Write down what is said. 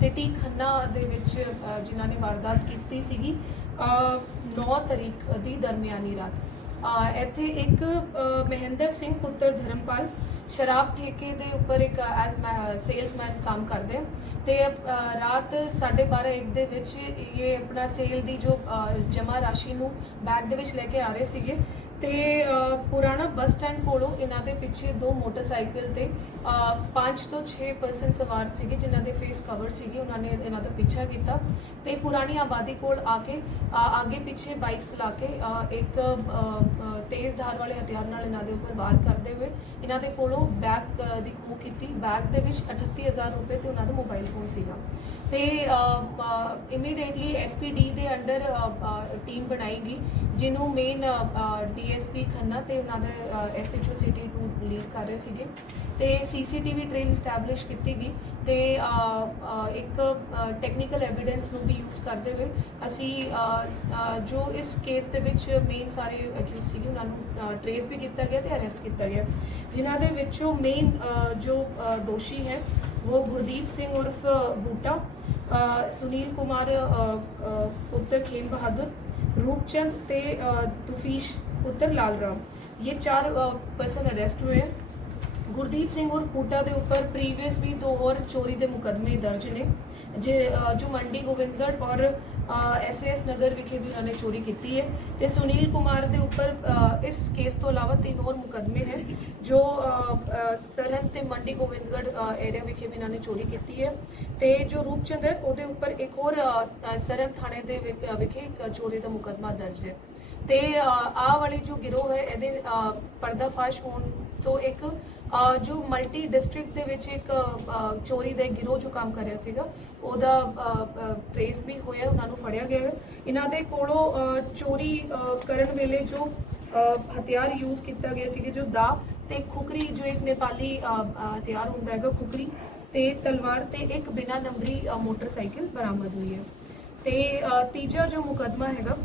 City Khanna ਦੇ ਵਿੱਚ ਜਿਨ੍ਹਾਂ ਨੇ ਵਾਰਦਾਤ ਕੀਤੀ ਸੀਗੀ 9 ਤਰੀਕ ਦੀ ਦਰਮਿਆਨੀ ਰਾਤ। ਇੱਥੇ ਇੱਕ ਮਹਿੰਦਰ ਸਿੰਘ ਪੁੱਤਰ ਧਰਮਪਾਲ ਸ਼ਰਾਬ ਠੇਕੇ ਦੇ ਉੱਪਰ ਇੱਕ ਐਜ਼ ਸੇਲਸਮੈਨ ਕੰਮ ਕਰਦੇ ਆ। ਤੇ ਅ, ਰਾਤ 12:30 ਇੱਕ ਦੇ ਵਿੱਚ ਇਹ ਆਪਣਾ ਸੇਲ ਦੀ ਜੋ ਜਮਾ ਰਾਸ਼ੀ ਨੂੰ ਬੈਗ ਦੇ ਵਿੱਚ ਲੈ ਕੇ ਆ ਰਹੇ ਸੀਗੇ। ਤੇ ਪੁਰਾਣਾ ਬੱਸ ਸਟੈਂਡ ਕੋਲੋਂ ਇਹਨਾਂ ਦੇ ਪਿੱਛੇ ਦੋ ਮੋਟਰਸਾਈਕਲ ਤੇ 5 ਤੋਂ 6 ਪਰਸਨ ਸਵਾਰ ਸੀਗੇ, ਜਿਨ੍ਹਾਂ ਦੇ ਫੇਸ ਕਵਰ ਸੀਗੇ, ਉਹਨਾਂ ਨੇ ਇਹਨਾਂ ਦਾ ਪਿੱਛਾ ਕੀਤਾ ਤੇ ਪੁਰਾਣੀ ਆਬਾਦੀ ਕੋਲ ਆ ਕੇ ਆਗੇ ਪਿੱਛੇ ਬਾਈਕ ਚਲਾ ਕੇ ਇੱਕ ਤੇਜ਼ ਧਾਰ ਵਾਲੇ ਹਥਿਆਰ ਨਾਲ ਇਹਨਾਂ ਦੇ ਉੱਪਰ ਵਾਰ ਕਰਦੇ ਹੋਏ ਇਹਨਾਂ ਦੇ ਕੋਲੋਂ ਬੈਗ ਦੀ ਖੋਹ ਕੀਤੀ। ਬੈਗ ਦੇ ਵਿੱਚ 38000 ਰੁਪਏ ਤੇ ਉਹਨਾਂ ਦਾ ਮੋਬਾਈਲ ਫੋਨ ਸੀਗਾ। ਤੇ ਇਮੀਡੀਏਟਲੀ ਐਸਪੀਡੀ ਦੇ ਅੰਡਰ ਟੀਮ ਬਣਾਈ ਗਈ ਜਿਹਨੂੰ ਮੇਨ ਡੀਐਸਪੀ ਖੰਨਾ ਤੇ ਉਹਨਾਂ ਦਾ ਐਸਐਚਓ ਸਿਟੀ 2 ਲੀਡ ਕਰ ਰਹੇ ਸੀਗੇ। ਤੇ ਸੀਸੀਟੀਵੀ ਟ੍ਰੇਲ ਸਟੈਬਲਿਸ਼ ਕੀਤੀ ਗਈ ਤੇ ਇੱਕ ਟੈਕਨੀਕਲ ਐਵੀਡੈਂਸ ਨੂੰ ਵੀ ਯੂਜ਼ ਕਰਦੇ ਹੋਏ ਅਸੀਂ ਜੋ ਇਸ ਕੇਸ ਦੇ ਵਿੱਚ ਮੇਨ ਸਾਰੇ ਅਕਿਊਜ਼ ਸੀਗੇ, ਉਹਨਾਂ ਨੂੰ ਟ੍ਰੇਸ ਵੀ ਕੀਤਾ ਗਿਆ ਤੇ ਅਰੈਸਟ ਕੀਤਾ ਗਿਆ। ਜਿਨ੍ਹਾਂ ਦੇ ਵਿੱਚੋਂ ਮੇਨ ਜੋ ਦੋਸ਼ੀ ਹੈ, ਉਹ ਗੁਰਦੀਪ ਸਿੰਘ ਉਰਫ ਬੂਟਾ ਸੁਨੀਲ ਕੁਮਾਰ ਪੁੱਤਰ ਖੇਮ ਬਹਾਦਰ, ਰੂਪਚੰਦ ਤੇ ਤੁਫੀਸ਼ पुत्र लाल राम ये चार पर्सन अरेस्ट हुए हैं ਗੁਰਦੀਪ ਸਿੰਘ ਉਰਫ ਪੂਟਾ ਦੇ ਉੱਪਰ ਪ੍ਰੀਵੀਅਸ ਵੀ ਦੋ ਹੋਰ ਚੋਰੀ ਦੇ ਮੁਕਦਮੇ ਦਰਜ ਨੇ ਜੇ ਅ, ਜੋ ਮੰਡੀ ਗੋਬਿੰਦਗੜ੍ਹ ਔਰ ਐਸਐਸ ਨਗਰ ਵਿਖੇ ਵੀ ਉਹਨਾਂ ਨੇ ਚੋਰੀ ਕੀਤੀ ਹੈ ਤੇ ਸੁਨੀਲ ਕੁਮਾਰ ਦੇ ਉੱਪਰ ਅ, ਇਸ ਕੇਸ ਤੋਂ ਇਲਾਵਾ ਤਿੰਨ ਹੋਰ ਮੁਕਦਮੇ ਹੈ ਜੋ ਅ, ਤੇ ਮੰਡੀ ਗੋਬਿੰਦਗੜ੍ਹ ਏਰੀਆ ਵਿਖੇ ਵੀ ਇਹਨਾਂ ਨੇ ਚੋਰੀ ਕੀਤੀ ਹੈ। ਤੇ ਜੋ ਰੂਪਚੰਦ ਉਹਦੇ ਉੱਪਰ ਇੱਕ ਹੋਰ ਸਰਹੰਦ ਥਾਣੇ ਦੇ ਵਿਖੇ ਇੱਕ ਚੋਰੀ ਦਾ ਮੁਕਦਮਾ ਦਰਜ ਹੈ। ਤੇ ਆ ਵਾਲੀ ਜੋ ਗਿਰੋਹ ਹੈ ਇਹਦੇ ਪਰਦਾਫਾਸ਼ ਹੋਣ ਤੋਂ ਇੱਕ ਜੋ ਮਲਟੀ ਡਿਸਟ੍ਰਿਕਟ ਦੇ ਵਿੱਚ ਇੱਕ ਚੋਰੀ ਦੇ ਗਿਰੋਹ ਜੋ ਕੰਮ ਕਰ ਰਿਹਾ ਸੀਗਾ ਉਹਦਾ ਟ੍ਰੇਸ ਵੀ ਹੋਇਆ ਉਹਨਾਂ ਨੂੰ ਫੜਿਆ ਗਿਆ ਇਹਨਾਂ ਦੇ ਕੋਲੋਂ ਚੋਰੀ ਕਰਨ ਵੇਲੇ ਜੋ ਹਥਿਆਰ ਯੂਜ਼ ਕੀਤਾ ਗਿਆ ਸੀਗੇ, ਜੋ ਦਾ ਤੇ ਖੁਕਰੀ, ਜੋ ਇੱਕ ਨੇਪਾਲੀ ਹਥਿਆਰ ਹੁੰਦਾ ਹੈਗਾ, ਖੁਕਰੀ ਤੇ ਤਲਵਾਰ ਤੇ ਇੱਕ ਬਿਨਾ ਨੰਬਰੀ ਮੋਟਰਸਾਈਕਲ ਬਰਾਮਦ ਹੋਈ ਹੈ। ਤੇ ਤੀਜਾ ਜੋ ਮੁਕਦਮਾ ਹੈਗਾ